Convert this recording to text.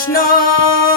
Krishna.